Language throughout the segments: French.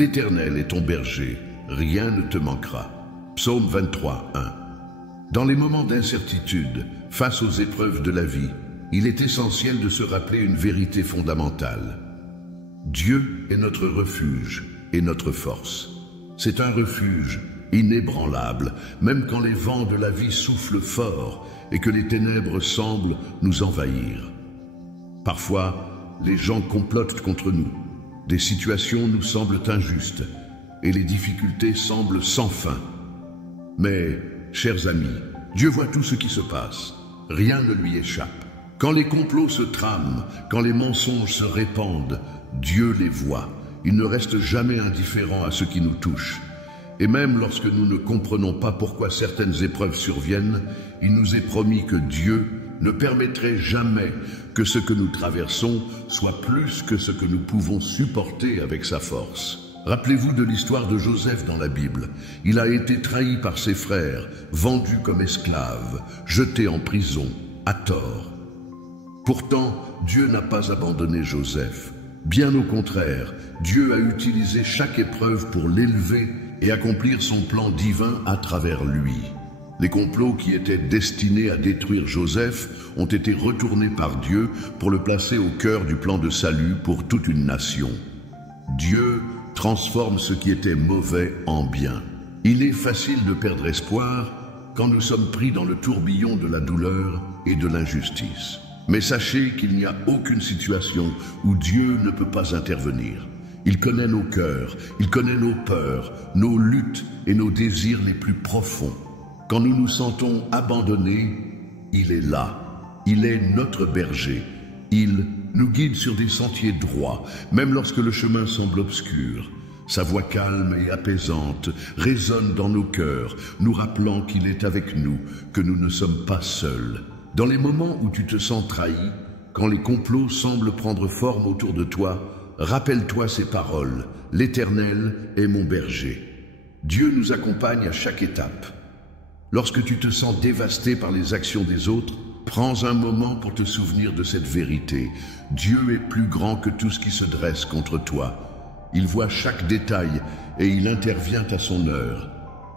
L'Éternel est ton berger, rien ne te manquera. Psaume 23, 1. Dans les moments d'incertitude, face aux épreuves de la vie, il est essentiel de se rappeler une vérité fondamentale. Dieu est notre refuge et notre force. C'est un refuge inébranlable, même quand les vents de la vie soufflent fort et que les ténèbres semblent nous envahir. Parfois, les gens complotent contre nous, des situations nous semblent injustes et les difficultés semblent sans fin. Mais, chers amis, Dieu voit tout ce qui se passe, rien ne lui échappe. Quand les complots se trament, quand les mensonges se répandent, Dieu les voit. Il ne reste jamais indifférent à ce qui nous touche. Et même lorsque nous ne comprenons pas pourquoi certaines épreuves surviennent, il nous est promis que Dieu ne permettrait jamais que ce que nous traversons soit plus que ce que nous pouvons supporter avec sa force. Rappelez-vous de l'histoire de Joseph dans la Bible. Il a été trahi par ses frères, vendu comme esclave, jeté en prison, à tort. Pourtant, Dieu n'a pas abandonné Joseph. Bien au contraire, Dieu a utilisé chaque épreuve pour l'élever et accomplir son plan divin à travers lui. Les complots qui étaient destinés à détruire Joseph ont été retournés par Dieu pour le placer au cœur du plan de salut pour toute une nation. Dieu transforme ce qui était mauvais en bien. Il est facile de perdre espoir quand nous sommes pris dans le tourbillon de la douleur et de l'injustice. Mais sachez qu'il n'y a aucune situation où Dieu ne peut pas intervenir. Il connaît nos cœurs, il connaît nos peurs, nos luttes et nos désirs les plus profonds. Quand nous nous sentons abandonnés, il est là. Il est notre berger. Il nous guide sur des sentiers droits, même lorsque le chemin semble obscur. Sa voix calme et apaisante résonne dans nos cœurs, nous rappelant qu'il est avec nous, que nous ne sommes pas seuls. Dans les moments où tu te sens trahi, quand les complots semblent prendre forme autour de toi, rappelle-toi ces paroles. L'Éternel est mon berger. Dieu nous accompagne à chaque étape. Lorsque tu te sens dévasté par les actions des autres, prends un moment pour te souvenir de cette vérité. Dieu est plus grand que tout ce qui se dresse contre toi. Il voit chaque détail et il intervient à son heure.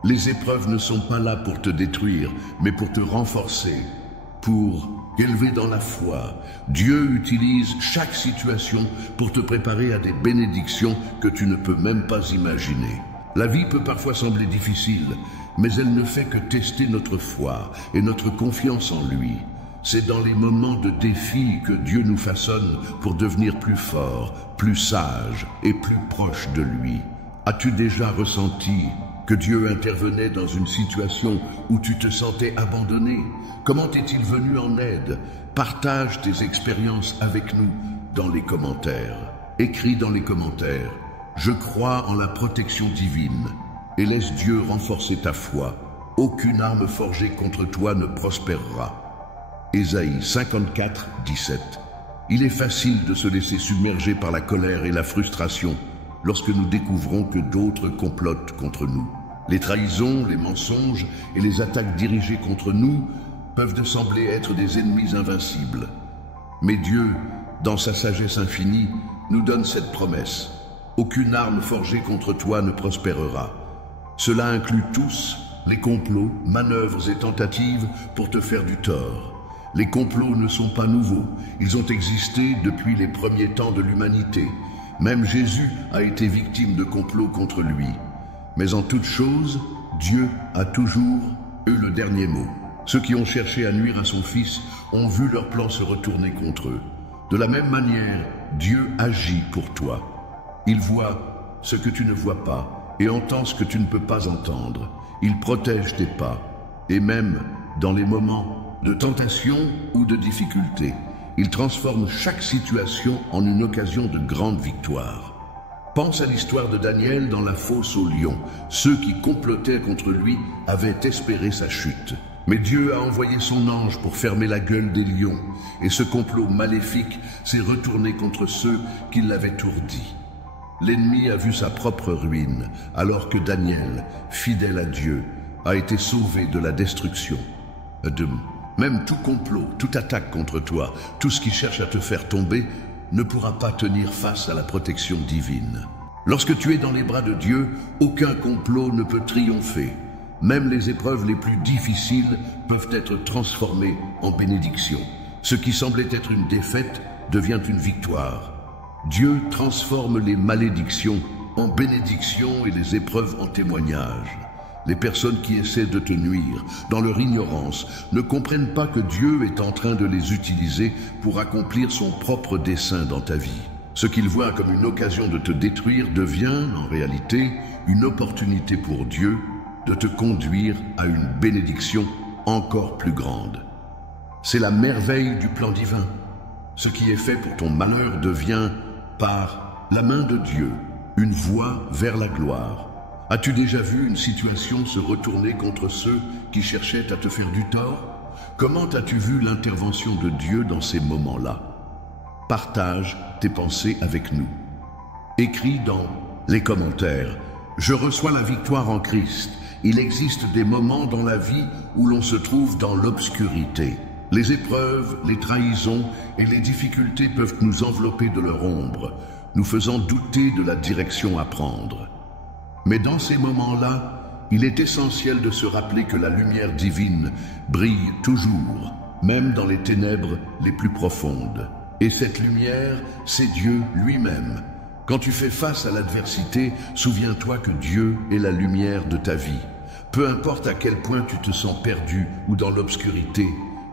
Les épreuves ne sont pas là pour te détruire, mais pour te renforcer, pour élever dans la foi. Dieu utilise chaque situation pour te préparer à des bénédictions que tu ne peux même pas imaginer. La vie peut parfois sembler difficile, mais elle ne fait que tester notre foi et notre confiance en lui. C'est dans les moments de défi que Dieu nous façonne pour devenir plus forts, plus sages et plus proches de lui. As-tu déjà ressenti que Dieu intervenait dans une situation où tu te sentais abandonné? Comment est-il venu en aide? Partage tes expériences avec nous dans les commentaires. Écris dans les commentaires « Je crois en la protection divine » et laisse Dieu renforcer ta foi. Aucune arme forgée contre toi ne prospérera. Ésaïe 54, 17. Il est facile de se laisser submerger par la colère et la frustration lorsque nous découvrons que d'autres complotent contre nous. Les trahisons, les mensonges et les attaques dirigées contre nous peuvent nous sembler être des ennemis invincibles. Mais Dieu, dans sa sagesse infinie, nous donne cette promesse. Aucune arme forgée contre toi ne prospérera. Cela inclut tous les complots, manœuvres et tentatives pour te faire du tort. Les complots ne sont pas nouveaux, ils ont existé depuis les premiers temps de l'humanité. Même Jésus a été victime de complots contre lui. Mais en toute chose, Dieu a toujours eu le dernier mot. Ceux qui ont cherché à nuire à son Fils ont vu leur plan se retourner contre eux. De la même manière, Dieu agit pour toi. Il voit ce que tu ne vois pas et entend ce que tu ne peux pas entendre. Il protège tes pas. Et même dans les moments de tentation ou de difficulté, il transforme chaque situation en une occasion de grande victoire. Pense à l'histoire de Daniel dans la fosse aux lions. Ceux qui complotaient contre lui avaient espéré sa chute. Mais Dieu a envoyé son ange pour fermer la gueule des lions, et ce complot maléfique s'est retourné contre ceux qui l'avaient ourdi. L'ennemi a vu sa propre ruine, alors que Daniel, fidèle à Dieu, a été sauvé de la destruction. Même tout complot, toute attaque contre toi, tout ce qui cherche à te faire tomber, ne pourra pas tenir face à la protection divine. Lorsque tu es dans les bras de Dieu, aucun complot ne peut triompher. Même les épreuves les plus difficiles peuvent être transformées en bénédiction. Ce qui semblait être une défaite devient une victoire. Dieu transforme les malédictions en bénédictions et les épreuves en témoignages. Les personnes qui essaient de te nuire, dans leur ignorance, ne comprennent pas que Dieu est en train de les utiliser pour accomplir son propre dessein dans ta vie. Ce qu'ils voient comme une occasion de te détruire devient, en réalité, une opportunité pour Dieu de te conduire à une bénédiction encore plus grande. C'est la merveille du plan divin. Ce qui est fait pour ton malheur devient, par la main de Dieu, une voie vers la gloire. As-tu déjà vu une situation se retourner contre ceux qui cherchaient à te faire du tort? Comment as-tu vu l'intervention de Dieu dans ces moments-là? Partage tes pensées avec nous. Écris dans les commentaires « Je reçois la victoire en Christ ». Il existe des moments dans la vie où l'on se trouve dans l'obscurité. Les épreuves, les trahisons et les difficultés peuvent nous envelopper de leur ombre, nous faisant douter de la direction à prendre. Mais dans ces moments-là, il est essentiel de se rappeler que la lumière divine brille toujours, même dans les ténèbres les plus profondes. Et cette lumière, c'est Dieu lui-même. Quand tu fais face à l'adversité, souviens-toi que Dieu est la lumière de ta vie. Peu importe à quel point tu te sens perdu ou dans l'obscurité,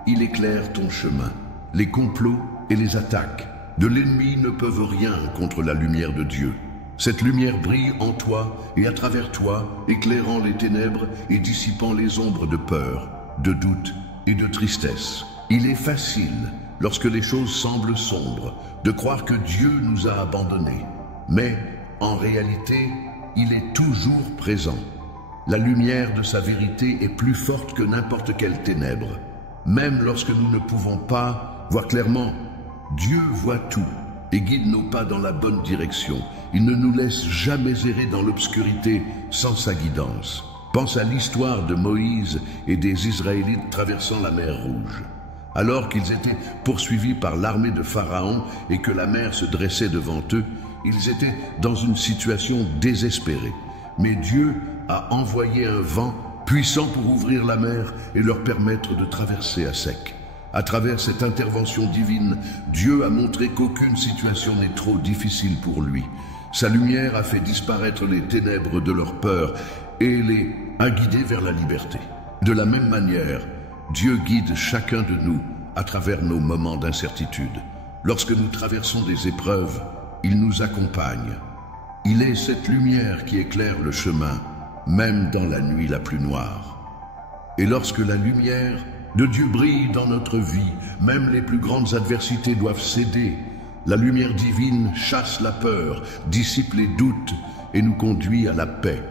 il éclaire ton chemin. Les complots et les attaques de l'ennemi ne peuvent rien contre la lumière de Dieu. Cette lumière brille en toi et à travers toi, éclairant les ténèbres et dissipant les ombres de peur, de doute et de tristesse. Il est facile, lorsque les choses semblent sombres, de croire que Dieu nous a abandonnés. Mais, en réalité, il est toujours présent. La lumière de sa vérité est plus forte que n'importe quelle ténèbre. Même lorsque nous ne pouvons pas voir clairement, Dieu voit tout et guide nos pas dans la bonne direction. Il ne nous laisse jamais errer dans l'obscurité sans sa guidance. Pense à l'histoire de Moïse et des Israélites traversant la mer Rouge. Alors qu'ils étaient poursuivis par l'armée de Pharaon et que la mer se dressait devant eux, ils étaient dans une situation désespérée. Mais Dieu a envoyé un vent puissant pour ouvrir la mer et leur permettre de traverser à sec. À travers cette intervention divine, Dieu a montré qu'aucune situation n'est trop difficile pour lui. Sa lumière a fait disparaître les ténèbres de leur peur et les a guidés vers la liberté. De la même manière, Dieu guide chacun de nous à travers nos moments d'incertitude. Lorsque nous traversons des épreuves, il nous accompagne. Il est cette lumière qui éclaire le chemin, même dans la nuit la plus noire. Et lorsque la lumière de Dieu brille dans notre vie, même les plus grandes adversités doivent céder. La lumière divine chasse la peur, dissipe les doutes et nous conduit à la paix.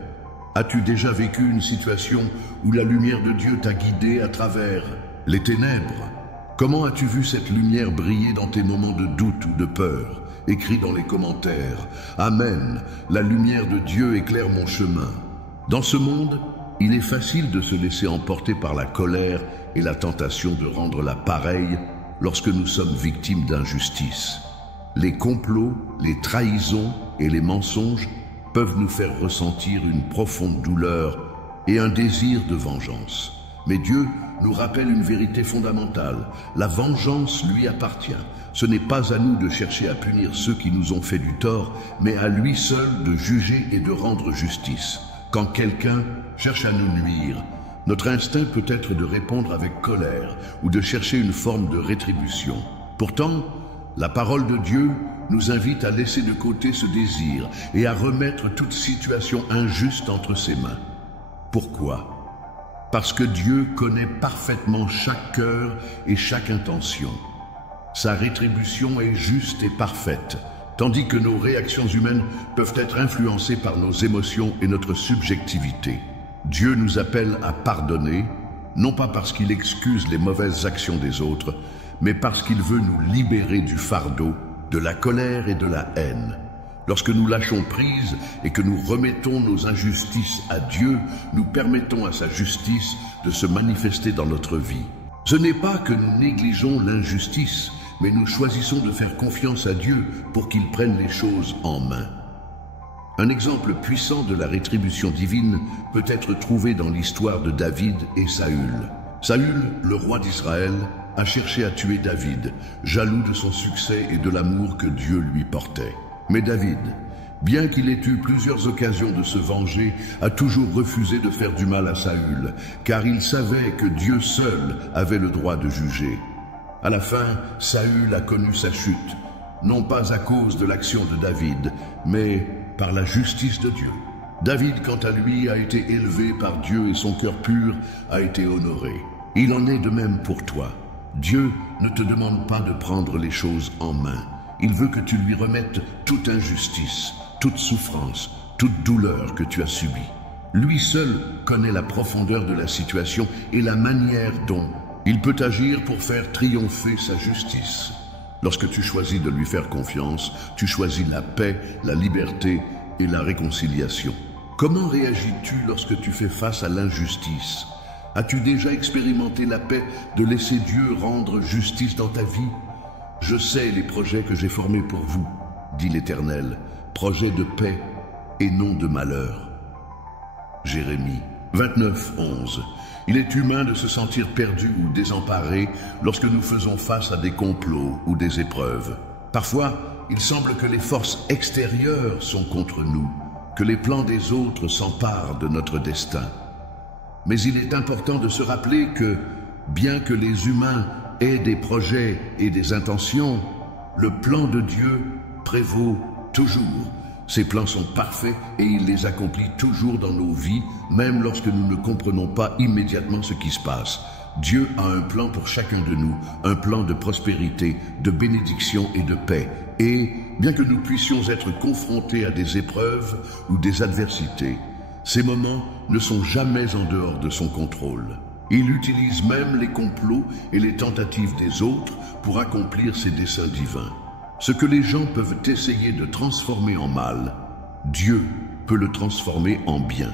As-tu déjà vécu une situation où la lumière de Dieu t'a guidé à travers les ténèbres? Comment as-tu vu cette lumière briller dans tes moments de doute ou de peur? Écris dans les commentaires. Amen. La lumière de Dieu éclaire mon chemin. Dans ce monde, il est facile de se laisser emporter par la colère et la tentation de rendre la pareille lorsque nous sommes victimes d'injustice. Les complots, les trahisons et les mensonges peuvent nous faire ressentir une profonde douleur et un désir de vengeance. Mais Dieu nous rappelle une vérité fondamentale. La vengeance lui appartient. Ce n'est pas à nous de chercher à punir ceux qui nous ont fait du tort, mais à lui seul de juger et de rendre justice. Quand quelqu'un cherche à nous nuire, notre instinct peut être de répondre avec colère ou de chercher une forme de rétribution. Pourtant, la parole de Dieu nous invite à laisser de côté ce désir et à remettre toute situation injuste entre ses mains. Pourquoi? Parce que Dieu connaît parfaitement chaque cœur et chaque intention. Sa rétribution est juste et parfaite, tandis que nos réactions humaines peuvent être influencées par nos émotions et notre subjectivité. Dieu nous appelle à pardonner, non pas parce qu'il excuse les mauvaises actions des autres, mais parce qu'il veut nous libérer du fardeau, de la colère et de la haine. Lorsque nous lâchons prise et que nous remettons nos injustices à Dieu, nous permettons à sa justice de se manifester dans notre vie. Ce n'est pas que nous négligeons l'injustice, mais nous choisissons de faire confiance à Dieu pour qu'il prenne les choses en main. Un exemple puissant de la rétribution divine peut être trouvé dans l'histoire de David et Saül. Saül, le roi d'Israël, a cherché à tuer David, jaloux de son succès et de l'amour que Dieu lui portait. Mais David, bien qu'il ait eu plusieurs occasions de se venger, a toujours refusé de faire du mal à Saül, car il savait que Dieu seul avait le droit de juger. À la fin, Saül a connu sa chute, non pas à cause de l'action de David, mais par la justice de Dieu. David, quant à lui, a été élevé par Dieu et son cœur pur a été honoré. Il en est de même pour toi. Dieu ne te demande pas de prendre les choses en main. Il veut que tu lui remettes toute injustice, toute souffrance, toute douleur que tu as subie. Lui seul connaît la profondeur de la situation et la manière dont il peut agir pour faire triompher sa justice. Lorsque tu choisis de lui faire confiance, tu choisis la paix, la liberté et la réconciliation. Comment réagis-tu lorsque tu fais face à l'injustice? As-tu déjà expérimenté la paix de laisser Dieu rendre justice dans ta vie? Je sais les projets que j'ai formés pour vous, dit l'Éternel, projets de paix et non de malheur. Jérémie 29:11. Il est humain de se sentir perdu ou désemparé lorsque nous faisons face à des complots ou des épreuves. Parfois, il semble que les forces extérieures sont contre nous, que les plans des autres s'emparent de notre destin. Mais il est important de se rappeler que, bien que les humains aient des projets et des intentions, le plan de Dieu prévaut toujours. Ses plans sont parfaits et il les accomplit toujours dans nos vies, même lorsque nous ne comprenons pas immédiatement ce qui se passe. Dieu a un plan pour chacun de nous, un plan de prospérité, de bénédiction et de paix. Et, bien que nous puissions être confrontés à des épreuves ou des adversités, ces moments ne sont jamais en dehors de son contrôle. Il utilise même les complots et les tentatives des autres pour accomplir ses desseins divins. Ce que les gens peuvent essayer de transformer en mal, Dieu peut le transformer en bien.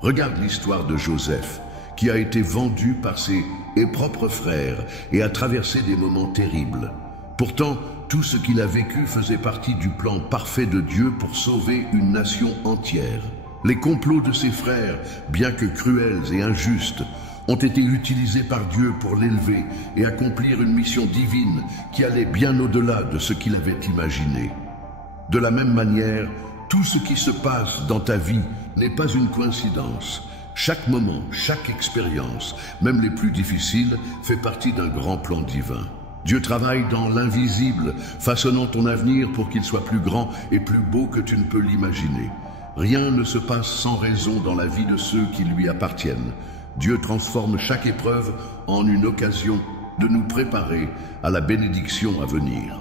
Regarde l'histoire de Joseph, qui a été vendu par ses propres frères et a traversé des moments terribles. Pourtant, tout ce qu'il a vécu faisait partie du plan parfait de Dieu pour sauver une nation entière. Les complots de ses frères, bien que cruels et injustes, ont été utilisés par Dieu pour l'élever et accomplir une mission divine qui allait bien au-delà de ce qu'il avait imaginé. De la même manière, tout ce qui se passe dans ta vie n'est pas une coïncidence. Chaque moment, chaque expérience, même les plus difficiles, fait partie d'un grand plan divin. Dieu travaille dans l'invisible, façonnant ton avenir pour qu'il soit plus grand et plus beau que tu ne peux l'imaginer. Rien ne se passe sans raison dans la vie de ceux qui lui appartiennent. Dieu transforme chaque épreuve en une occasion de nous préparer à la bénédiction à venir.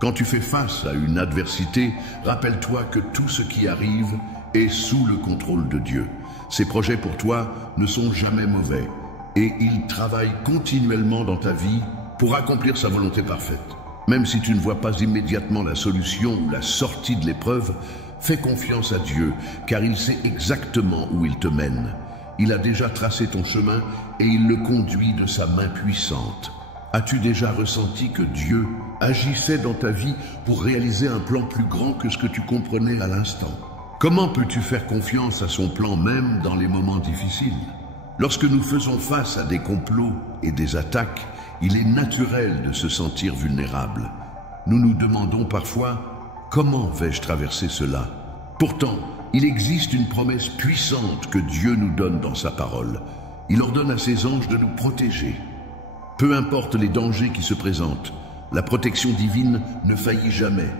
Quand tu fais face à une adversité, rappelle-toi que tout ce qui arrive est sous le contrôle de Dieu. Ses projets pour toi ne sont jamais mauvais et il travaille continuellement dans ta vie pour accomplir sa volonté parfaite. Même si tu ne vois pas immédiatement la solution ou la sortie de l'épreuve, fais confiance à Dieu car il sait exactement où il te mène. Il a déjà tracé ton chemin et il le conduit de sa main puissante. As-tu déjà ressenti que Dieu agissait dans ta vie pour réaliser un plan plus grand que ce que tu comprenais à l'instant? Comment peux-tu faire confiance à son plan même dans les moments difficiles? Lorsque nous faisons face à des complots et des attaques, il est naturel de se sentir vulnérable. Nous nous demandons parfois, comment vais-je traverser cela? Pourtant, il existe une promesse puissante que Dieu nous donne dans sa parole. Il ordonne à ses anges de nous protéger. Peu importe les dangers qui se présentent, la protection divine ne faillit jamais.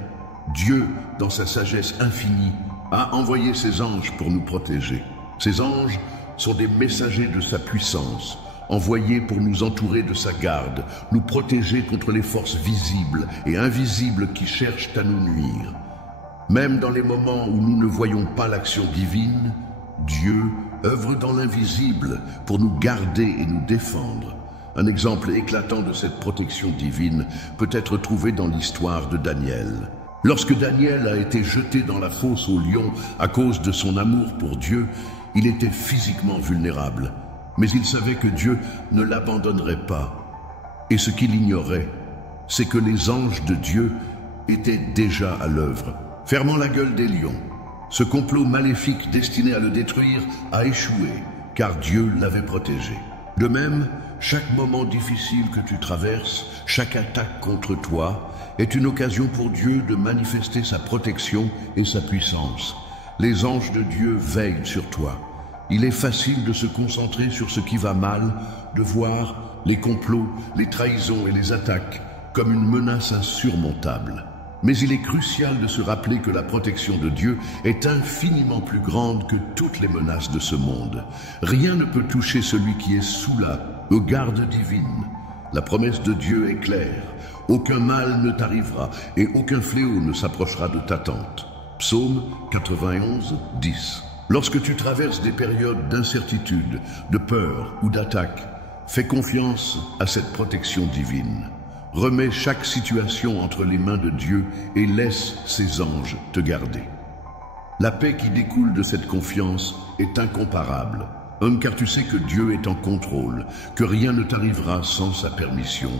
Dieu, dans sa sagesse infinie, a envoyé ses anges pour nous protéger. Ces anges sont des messagers de sa puissance, envoyés pour nous entourer de sa garde, nous protéger contre les forces visibles et invisibles qui cherchent à nous nuire. Même dans les moments où nous ne voyons pas l'action divine, Dieu œuvre dans l'invisible pour nous garder et nous défendre. Un exemple éclatant de cette protection divine peut être trouvé dans l'histoire de Daniel. Lorsque Daniel a été jeté dans la fosse aux lions à cause de son amour pour Dieu, il était physiquement vulnérable. Mais il savait que Dieu ne l'abandonnerait pas. Et ce qu'il ignorait, c'est que les anges de Dieu étaient déjà à l'œuvre, fermant la gueule des lions. Ce complot maléfique destiné à le détruire a échoué, car Dieu l'avait protégé. De même, chaque moment difficile que tu traverses, chaque attaque contre toi, est une occasion pour Dieu de manifester sa protection et sa puissance. Les anges de Dieu veillent sur toi. Il est facile de se concentrer sur ce qui va mal, de voir les complots, les trahisons et les attaques comme une menace insurmontable. Mais il est crucial de se rappeler que la protection de Dieu est infiniment plus grande que toutes les menaces de ce monde. Rien ne peut toucher celui qui est sous la garde divine. La promesse de Dieu est claire. Aucun mal ne t'arrivera et aucun fléau ne s'approchera de ta tente. Psaume 91, 10. Lorsque tu traverses des périodes d'incertitude, de peur ou d'attaque, fais confiance à cette protection divine. Remets chaque situation entre les mains de Dieu et laisse ses anges te garder. La paix qui découle de cette confiance est incomparable. Car tu sais que Dieu est en contrôle, que rien ne t'arrivera sans sa permission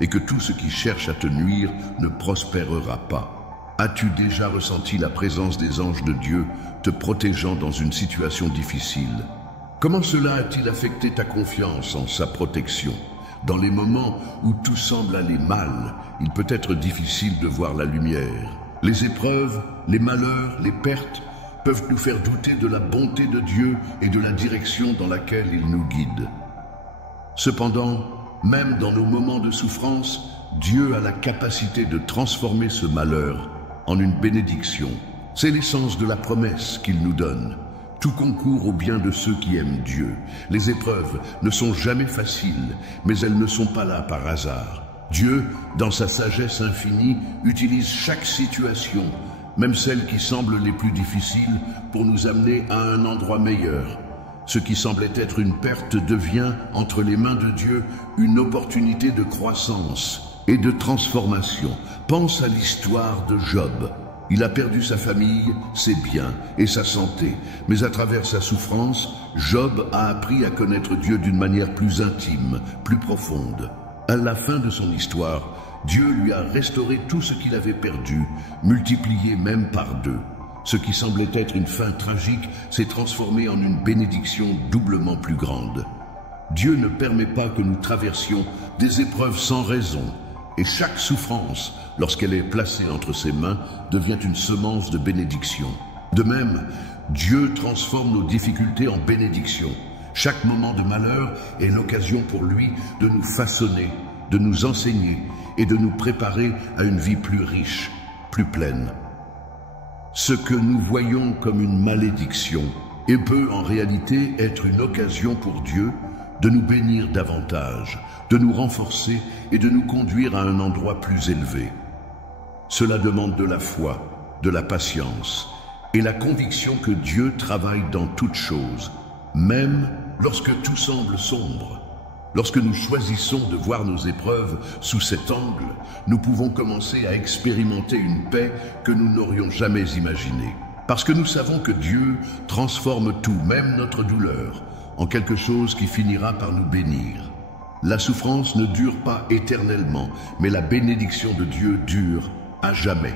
et que tout ce qui cherche à te nuire ne prospérera pas. As-tu déjà ressenti la présence des anges de Dieu te protégeant dans une situation difficile? Comment cela a-t-il affecté ta confiance en sa protection? Dans les moments où tout semble aller mal, il peut être difficile de voir la lumière. Les épreuves, les malheurs, les pertes peuvent nous faire douter de la bonté de Dieu et de la direction dans laquelle il nous guide. Cependant, même dans nos moments de souffrance, Dieu a la capacité de transformer ce malheur en une bénédiction. C'est l'essence de la promesse qu'il nous donne. Tout concourt au bien de ceux qui aiment Dieu. Les épreuves ne sont jamais faciles, mais elles ne sont pas là par hasard. Dieu, dans sa sagesse infinie, utilise chaque situation, même celles qui semblent les plus difficiles, pour nous amener à un endroit meilleur. Ce qui semblait être une perte devient, entre les mains de Dieu, une opportunité de croissance et de transformation. Pense à l'histoire de Job. Il a perdu sa famille, ses biens et sa santé, mais à travers sa souffrance, Job a appris à connaître Dieu d'une manière plus intime, plus profonde. À la fin de son histoire, Dieu lui a restauré tout ce qu'il avait perdu, multiplié même par 2. Ce qui semblait être une fin tragique s'est transformé en une bénédiction doublement plus grande. Dieu ne permet pas que nous traversions des épreuves sans raison, et chaque souffrance, lorsqu'elle est placée entre ses mains, devient une semence de bénédiction. De même, Dieu transforme nos difficultés en bénédiction. Chaque moment de malheur est l'occasion pour lui de nous façonner, de nous enseigner et de nous préparer à une vie plus riche, plus pleine. Ce que nous voyons comme une malédiction peut en réalité être une occasion pour Dieu de nous bénir davantage, de nous renforcer et de nous conduire à un endroit plus élevé. Cela demande de la foi, de la patience et la conviction que Dieu travaille dans toutes choses, même lorsque tout semble sombre. Lorsque nous choisissons de voir nos épreuves sous cet angle, nous pouvons commencer à expérimenter une paix que nous n'aurions jamais imaginée. Parce que nous savons que Dieu transforme tout, même notre douleur, en quelque chose qui finira par nous bénir. La souffrance ne dure pas éternellement, mais la bénédiction de Dieu dure à jamais.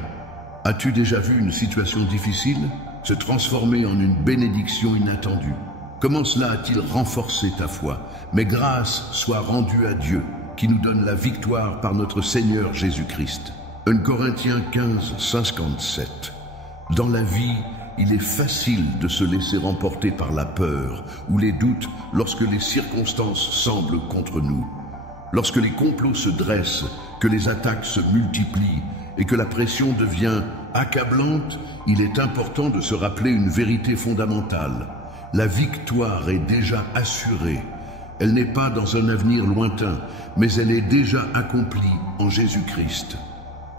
As-tu déjà vu une situation difficile se transformer en une bénédiction inattendue? Comment cela a-t-il renforcé ta foi? Mais grâce soit rendue à Dieu, qui nous donne la victoire par notre Seigneur Jésus-Christ. 1 Corinthiens 15, 57. Dans la vie, il est facile de se laisser remporter par la peur ou les doutes lorsque les circonstances semblent contre nous. Lorsque les complots se dressent, que les attaques se multiplient et que la pression devient accablante, il est important de se rappeler une vérité fondamentale. La victoire est déjà assurée. Elle n'est pas dans un avenir lointain, mais elle est déjà accomplie en Jésus-Christ.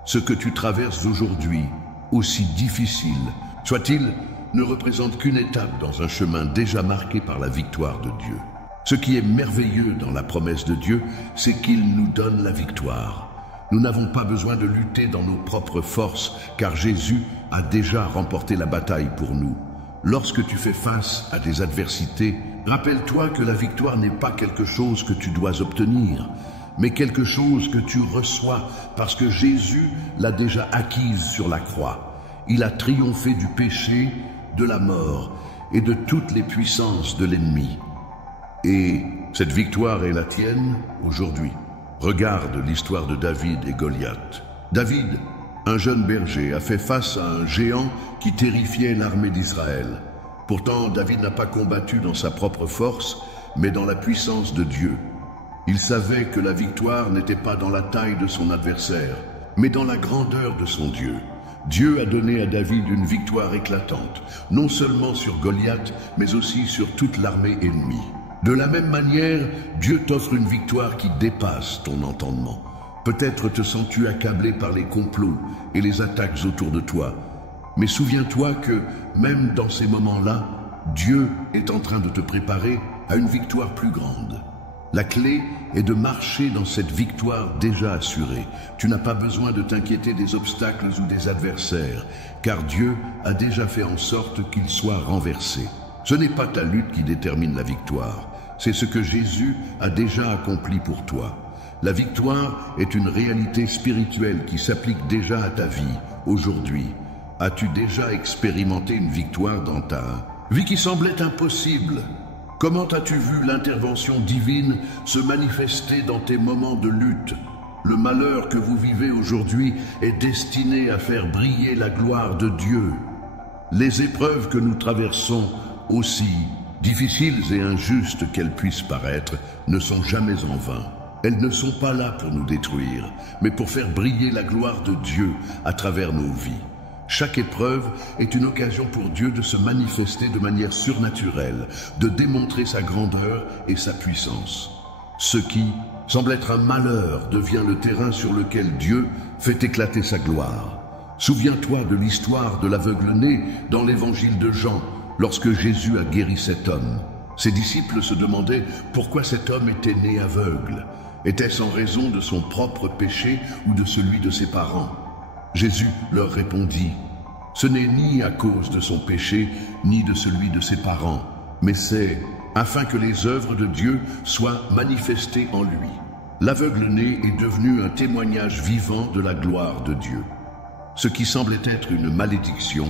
Ce que tu traverses aujourd'hui, aussi difficile soit-il, ne représente qu'une étape dans un chemin déjà marqué par la victoire de Dieu. Ce qui est merveilleux dans la promesse de Dieu, c'est qu'il nous donne la victoire. Nous n'avons pas besoin de lutter dans nos propres forces, car Jésus a déjà remporté la bataille pour nous. Lorsque tu fais face à des adversités, rappelle-toi que la victoire n'est pas quelque chose que tu dois obtenir, mais quelque chose que tu reçois parce que Jésus l'a déjà acquise sur la croix. Il a triomphé du péché, de la mort et de toutes les puissances de l'ennemi. Et cette victoire est la tienne aujourd'hui. Regarde l'histoire de David et Goliath. David, un jeune berger, a fait face à un géant qui terrifiait l'armée d'Israël. Pourtant, David n'a pas combattu dans sa propre force, mais dans la puissance de Dieu. Il savait que la victoire n'était pas dans la taille de son adversaire, mais dans la grandeur de son Dieu. Dieu a donné à David une victoire éclatante, non seulement sur Goliath, mais aussi sur toute l'armée ennemie. De la même manière, Dieu t'offre une victoire qui dépasse ton entendement. Peut-être te sens-tu accablé par les complots et les attaques autour de toi. Mais souviens-toi que, même dans ces moments-là, Dieu est en train de te préparer à une victoire plus grande. La clé est de marcher dans cette victoire déjà assurée. Tu n'as pas besoin de t'inquiéter des obstacles ou des adversaires, car Dieu a déjà fait en sorte qu'ils soient renversés. Ce n'est pas ta lutte qui détermine la victoire, c'est ce que Jésus a déjà accompli pour toi. La victoire est une réalité spirituelle qui s'applique déjà à ta vie, aujourd'hui. As-tu déjà expérimenté une victoire dans ta vie qui semblait impossible? Comment as-tu vu l'intervention divine se manifester dans tes moments de lutte? Le malheur que vous vivez aujourd'hui est destiné à faire briller la gloire de Dieu. Les épreuves que nous traversons, aussi difficiles et injustes qu'elles puissent paraître, ne sont jamais en vain. Elles ne sont pas là pour nous détruire, mais pour faire briller la gloire de Dieu à travers nos vies. Chaque épreuve est une occasion pour Dieu de se manifester de manière surnaturelle, de démontrer sa grandeur et sa puissance. Ce qui semble être un malheur devient le terrain sur lequel Dieu fait éclater sa gloire. Souviens-toi de l'histoire de l'aveugle-né dans l'évangile de Jean, lorsque Jésus a guéri cet homme. Ses disciples se demandaient pourquoi cet homme était né aveugle. Était-ce en raison de son propre péché ou de celui de ses parents? Jésus leur répondit, « Ce n'est ni à cause de son péché, ni de celui de ses parents, mais c'est afin que les œuvres de Dieu soient manifestées en lui. » L'aveugle-né est devenu un témoignage vivant de la gloire de Dieu. Ce qui semblait être une malédiction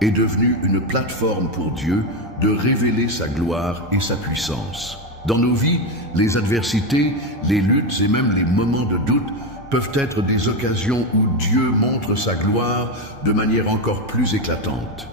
est devenu une plateforme pour Dieu de révéler sa gloire et sa puissance. Dans nos vies, les adversités, les luttes et même les moments de doute peuvent être des occasions où Dieu montre sa gloire de manière encore plus éclatante.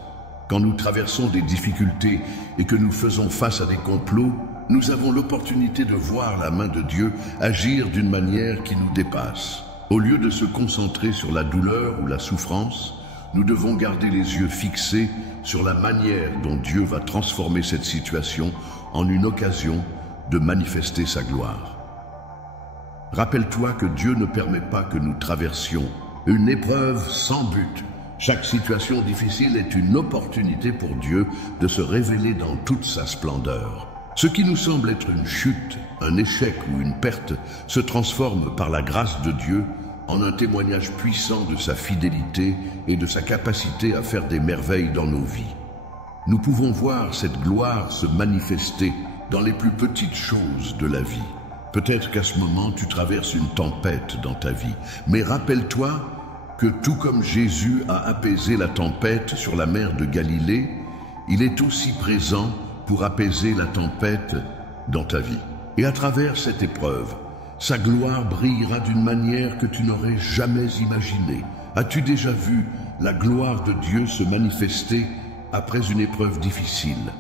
Quand nous traversons des difficultés et que nous faisons face à des complots, nous avons l'opportunité de voir la main de Dieu agir d'une manière qui nous dépasse. Au lieu de se concentrer sur la douleur ou la souffrance, nous devons garder les yeux fixés sur la manière dont Dieu va transformer cette situation en une occasion de manifester sa gloire. Rappelle-toi que Dieu ne permet pas que nous traversions une épreuve sans but. Chaque situation difficile est une opportunité pour Dieu de se révéler dans toute sa splendeur. Ce qui nous semble être une chute, un échec ou une perte se transforme par la grâce de Dieu en un témoignage puissant de sa fidélité et de sa capacité à faire des merveilles dans nos vies. Nous pouvons voir cette gloire se manifester dans les plus petites choses de la vie. Peut-être qu'à ce moment, tu traverses une tempête dans ta vie, mais rappelle-toi que tout comme Jésus a apaisé la tempête sur la mer de Galilée, il est aussi présent pour apaiser la tempête dans ta vie. Et à travers cette épreuve, sa gloire brillera d'une manière que tu n'aurais jamais imaginée. As-tu déjà vu la gloire de Dieu se manifester après une épreuve difficile?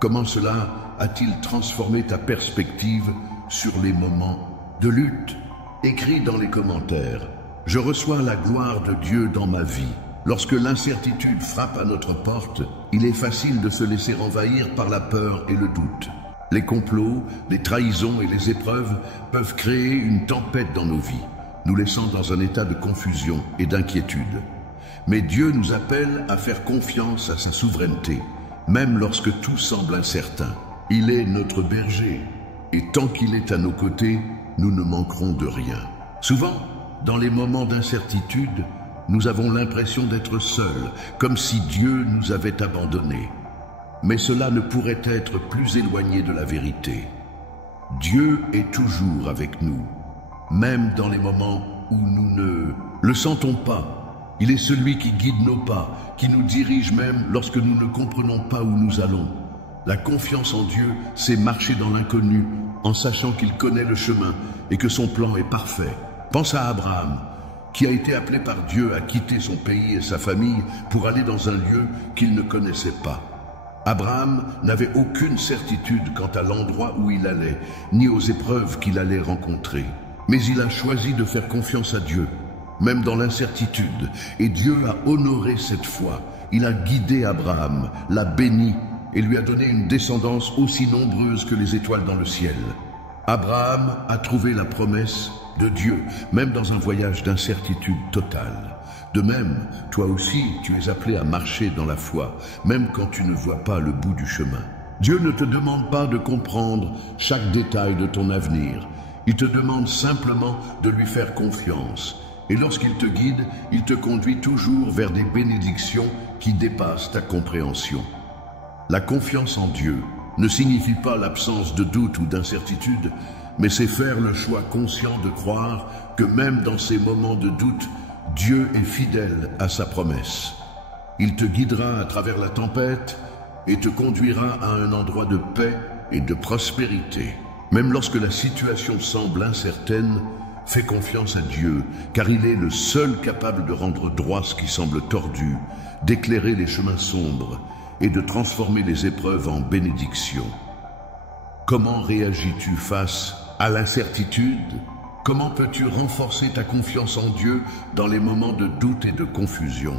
Comment cela a-t-il transformé ta perspective sur les moments de lutte? Écris dans les commentaires. Je reçois la gloire de Dieu dans ma vie. Lorsque l'incertitude frappe à notre porte, il est facile de se laisser envahir par la peur et le doute. Les complots, les trahisons et les épreuves peuvent créer une tempête dans nos vies, nous laissant dans un état de confusion et d'inquiétude. Mais Dieu nous appelle à faire confiance à sa souveraineté, même lorsque tout semble incertain. Il est notre berger, et tant qu'il est à nos côtés, nous ne manquerons de rien. Souvent, dans les moments d'incertitude, nous avons l'impression d'être seuls, comme si Dieu nous avait abandonnés. Mais cela ne pourrait être plus éloigné de la vérité. Dieu est toujours avec nous, même dans les moments où nous ne le sentons pas. Il est celui qui guide nos pas, qui nous dirige même lorsque nous ne comprenons pas où nous allons. La confiance en Dieu, c'est marcher dans l'inconnu, en sachant qu'il connaît le chemin et que son plan est parfait. Pense à Abraham, qui a été appelé par Dieu à quitter son pays et sa famille pour aller dans un lieu qu'il ne connaissait pas. Abraham n'avait aucune certitude quant à l'endroit où il allait, ni aux épreuves qu'il allait rencontrer. Mais il a choisi de faire confiance à Dieu, même dans l'incertitude, et Dieu a honoré cette foi. Il a guidé Abraham, l'a béni et lui a donné une descendance aussi nombreuse que les étoiles dans le ciel. Abraham a trouvé la promesse de Dieu, même dans un voyage d'incertitude totale. De même, toi aussi, tu es appelé à marcher dans la foi, même quand tu ne vois pas le bout du chemin. Dieu ne te demande pas de comprendre chaque détail de ton avenir. Il te demande simplement de lui faire confiance. Et lorsqu'il te guide, il te conduit toujours vers des bénédictions qui dépassent ta compréhension. La confiance en Dieu ne signifie pas l'absence de doute ou d'incertitude, mais c'est faire le choix conscient de croire que même dans ces moments de doute, Dieu est fidèle à sa promesse. Il te guidera à travers la tempête et te conduira à un endroit de paix et de prospérité. Même lorsque la situation semble incertaine, fais confiance à Dieu, car il est le seul capable de rendre droit ce qui semble tordu, d'éclairer les chemins sombres et de transformer les épreuves en bénédictions. Comment réagis-tu face à l'incertitude? Comment peux-tu renforcer ta confiance en Dieu dans les moments de doute et de confusion?